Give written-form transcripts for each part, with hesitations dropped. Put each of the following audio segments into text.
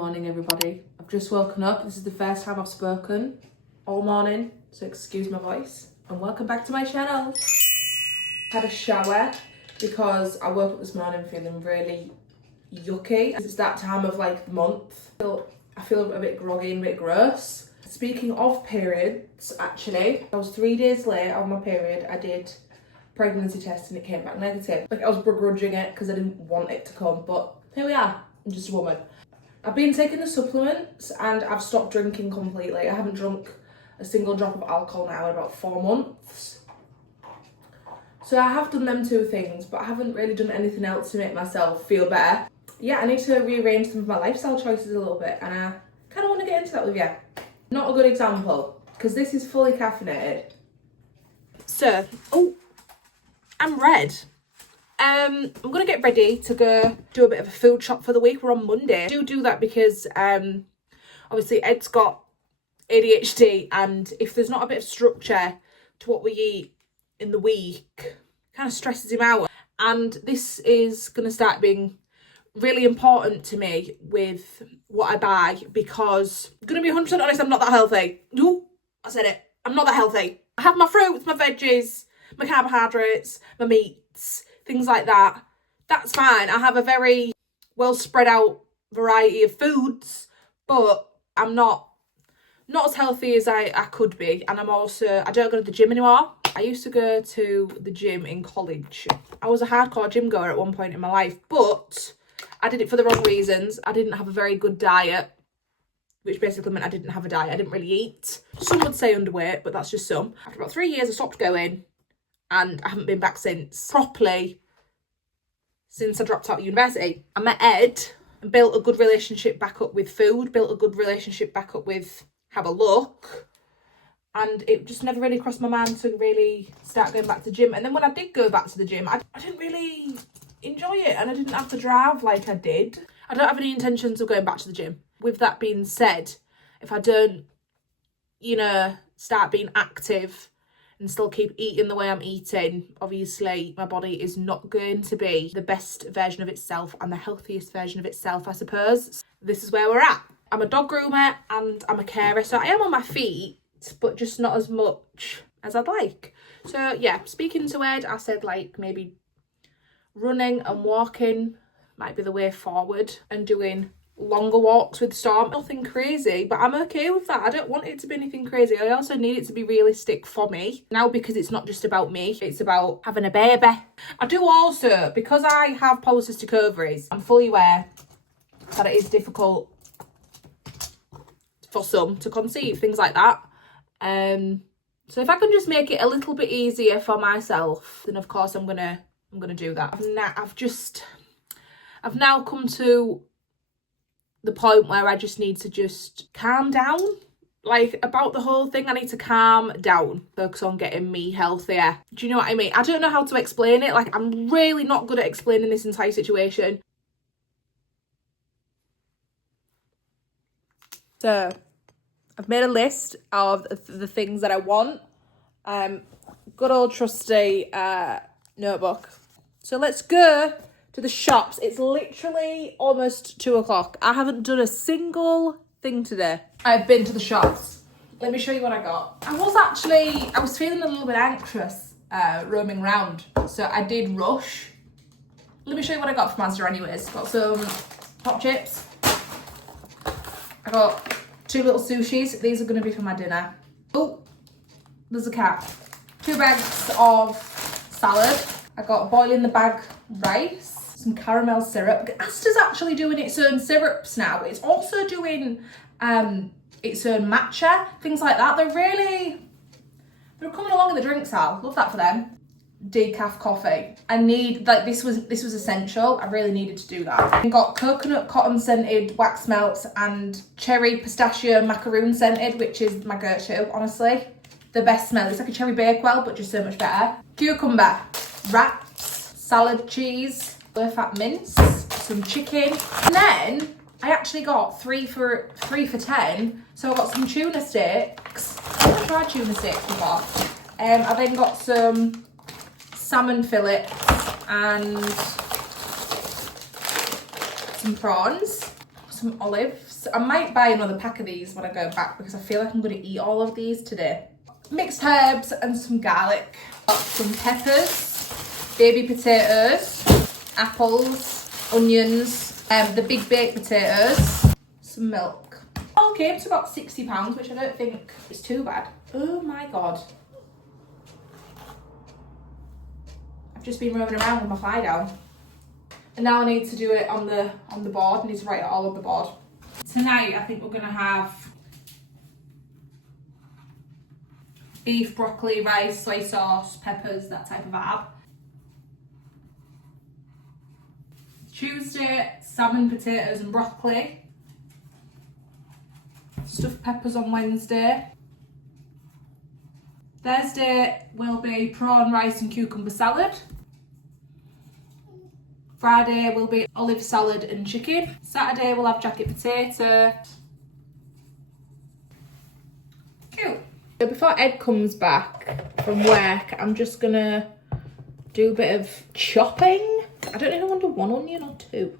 morning, everybody. I've just woken up. This is the first time I've spoken all morning, so excuse my voice. And welcome back to my channel. Had a shower because I woke up this morning feeling really yucky. It's that time of like the month. I feel a bit groggy and a bit gross. Speaking of periods, actually, I was 3 days late on my period. I did pregnancy test and it came back negative. Like, I was begrudging it because I didn't want it to come, but here we are. I'm just a woman. I've been taking the supplements and I've stopped drinking completely. I haven't drunk a single drop of alcohol now in about 4 months. So I have done them two things, but I haven't really done anything else to make myself feel better. Yeah, I need to rearrange some of my lifestyle choices a little bit, and I kind of want to get into that with you. Not a good example, because this is fully caffeinated. So, I'm red. I'm going to get ready to go do a bit of a food shop for the week. We're on Monday. I do that because obviously Ed's got ADHD, and if there's not a bit of structure to what we eat in the week, it kind of stresses him out. And this is going to start being really important to me with what I buy, because I'm going to be 100% honest, I'm not that healthy. No, I said it. I'm not that healthy. I have my fruits, my veggies, my carbohydrates, my meats, things like that. That's fine. I have a very well spread out variety of foods, but I'm not as healthy as I could be. And I don't go to the gym anymore. I used to go to the gym in college. I was a hardcore gym goer at one point in my life, but I did it for the wrong reasons. I didn't have a very good diet, which basically meant I didn't have a diet. I didn't really eat. Some would say underweight, but that's just some. After about 3 years, I stopped going, and I haven't been back properly since I dropped out of university. I met Ed and built a good relationship back up with food, built a good relationship back up with how I look. And it just never really crossed my mind to really start going back to the gym. And then when I did go back to the gym, I didn't really enjoy it, and I didn't have to drive like I did. I don't have any intentions of going back to the gym. With that being said, if I don't, start being active and still keep eating the way I'm eating, obviously my body is not going to be the best version of itself and the healthiest version of itself, I suppose. This is where we're at. I'm a dog groomer and I'm a carer, so I am on my feet, but just not as much as I'd like. So yeah, speaking to Ed, I said like maybe running and walking might be the way forward, and doing longer walks with Storm. Nothing crazy, but I'm okay with that. I don't want it to be anything crazy. I also need it to be realistic for me now, because it's not just about me, it's about having a baby. I do also, because I have polycystic ovaries, I'm fully aware that it is difficult for some to conceive, things like that. So if I can just make it a little bit easier for myself, then of course I'm gonna do that. I've now come to the point where I just need to just calm down. Like, about the whole thing, I need to calm down, focus on getting me healthier. Do you know what I mean? I don't know how to explain it. Like, I'm really not good at explaining this entire situation. So, I've made a list of the things that I want. Good old trusty notebook. So let's go to the shops. It's literally almost 2 o'clock. I haven't done a single thing today. I've been to the shops. Let me show you what I got. I was feeling a little bit anxious roaming around, so I did rush. Let me show you what I got from Asda anyways. Got some hot chips. I got 2 little sushis. These are going to be for my dinner. Oh, there's a cat. 2 bags of salad. I got boil in the bag rice. Some caramel syrup. Asda's actually doing its own syrups now. It's also doing its own matcha, things like that. They're coming along in the drinks aisle. Love that for them. Decaf coffee. I need, like, this was essential. I really needed to do that. I got coconut cotton scented wax melts and cherry pistachio macaroon scented, which is my go-to, honestly. The best smell. It's like a cherry bakewell, but just so much better. Cucumber wraps, salad cheese, low-fat mince, some chicken, and then I actually got 3 for 10. So I got some tuna steaks. I've never tried tuna steaks before. I then got some salmon fillets and some prawns. some olives. I might buy another pack of these when I go back because I feel like I'm going to eat all of these today. Mixed herbs and some garlic. Got some peppers, baby potatoes, apples, onions, the big baked potatoes, some milk. All came to about £60, which I don't think is too bad. Oh my god. I've just been roaming around with my fly down. And now I need to do it on the board. I need to write it all on the board. Tonight I think we're gonna have beef, broccoli, rice, soy sauce, peppers, that type of vibe. Tuesday, salmon, potatoes and broccoli. Stuffed peppers on Wednesday. Thursday will be prawn, rice and cucumber salad. Friday will be olive salad and chicken. Saturday we'll have jacket potato. Cute. So before Ed comes back from work, I'm just gonna do a bit of chopping. I don't know if I want to do 1 onion or 2.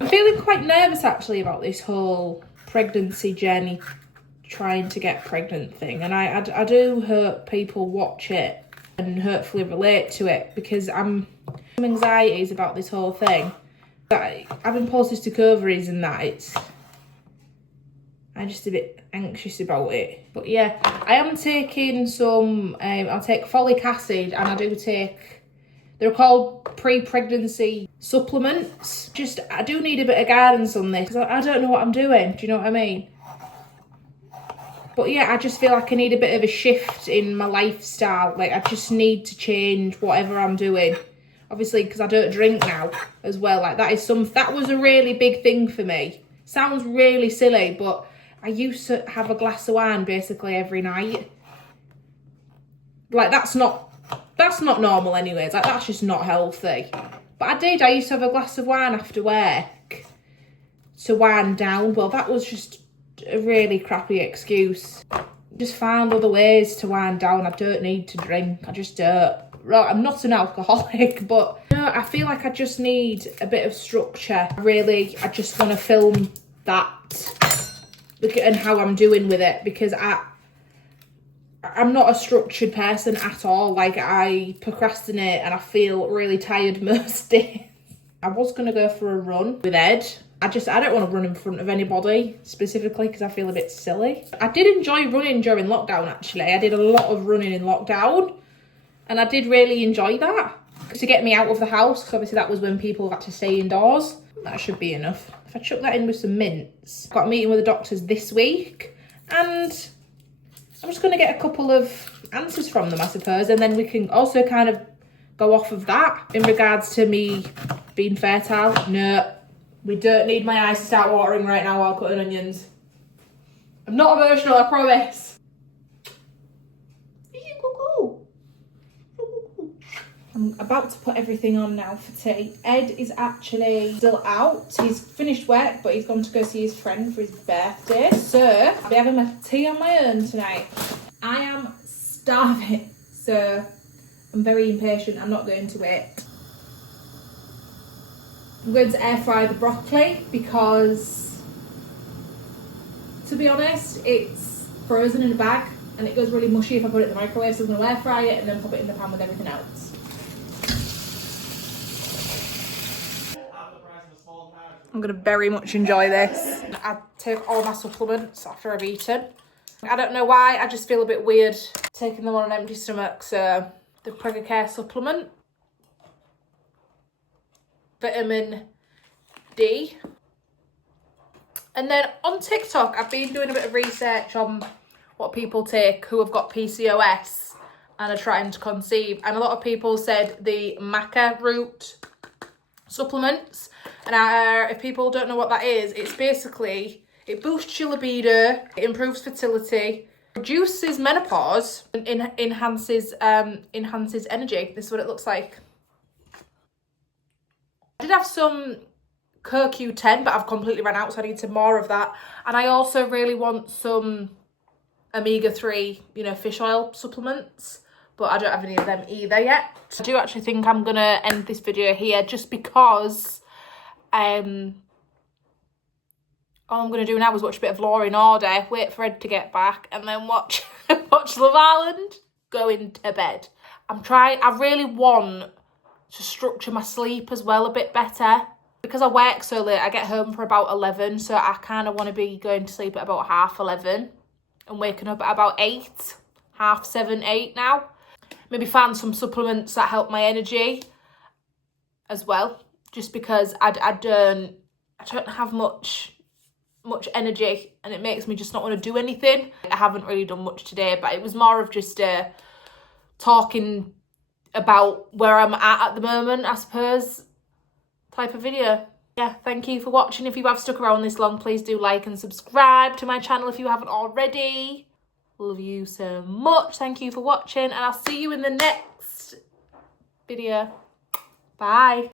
I'm feeling quite nervous actually about this whole pregnancy journey, trying to get pregnant thing. And I do hope people watch it and hopefully relate to it, because I'm anxieties about this whole thing. Having polycystic ovaries and that, I'm just a bit anxious about it. But yeah, I am taking some, I'll take folic acid, and I do take, they're called pre-pregnancy supplements. Just, I do need a bit of guidance on this, because I don't know what I'm doing, do you know what I mean? But yeah, I just feel like I need a bit of a shift in my lifestyle. Like, I just need to change whatever I'm doing. Obviously, because I don't drink now as well. Like, that was a really big thing for me. Sounds really silly, but I used to have a glass of wine basically every night. Like, that's not normal anyways. Like, that's just not healthy. But I used to have a glass of wine after work to wind down. Well, that was just a really crappy excuse. Just found other ways to wind down. I don't need to drink. I just don't. Right, I'm not an alcoholic, but no, I feel like I just need a bit of structure. I just want to film that, look at and how I'm doing with it, because I'm not a structured person at all. Like, I procrastinate and I feel really tired most days. I was going to go for a run with Ed. I don't want to run in front of anybody specifically because I feel a bit silly. I did enjoy running during lockdown actually. I did a lot of running in lockdown and I did really enjoy that to get me out of the house, because obviously that was when people had to stay indoors. That should be enough. If I chuck that in with some mints. Got a meeting with the doctors this week and I'm just going to get a couple of answers from them, I suppose, and then we can also kind of go off of that in regards to me being fertile. No. We don't need my eyes to start watering right now while cutting onions. I'm not emotional, I promise. I'm about to put everything on now for tea. Ed is actually still out. He's finished work, but he's gone to go see his friend for his birthday. So, I'll be having my tea on my own tonight. I am starving, so I'm very impatient. I'm not going to wait. I'm going to air fry the broccoli because, to be honest, it's frozen in a bag and it goes really mushy if I put it in the microwave, so I'm going to air fry it and then pop it in the pan with everything else. I'm going to very much enjoy this. I take all my supplements after I've eaten. I don't know why, I just feel a bit weird taking them on an empty stomach, so the Pregacare supplement. Vitamin D. And then on TikTok, I've been doing a bit of research on what people take who have got PCOS and are trying to conceive. And a lot of people said the maca root supplements. And if people don't know what that is, it's basically, it boosts your libido, it improves fertility, reduces menopause, and enhances energy. This is what it looks like. I did have some CoQ10, but I've completely run out, so I need some more of that. And I also really want some omega-3, fish oil supplements, but I don't have any of them either yet. I do actually think I'm going to end this video here just because All I'm going to do now is watch a bit of Law in Order, wait for Ed to get back, and then watch watch Love Island, go into bed. I really want to structure my sleep as well a bit better. Because I work so late, I get home for about 11, so I kind of want to be going to sleep at about 11:30 and waking up at about 8, 7:30, 8 now. Maybe find some supplements that help my energy as well, just because I don't have much energy, and it makes me just not want to do anything. I haven't really done much today, but it was more of just talking about where I'm at the moment, I suppose, type of video. Yeah, thank you for watching. If you have stuck around this long, please do like and subscribe to my channel if you haven't already. Love you so much. Thank you for watching, and I'll see you in the next video. Bye.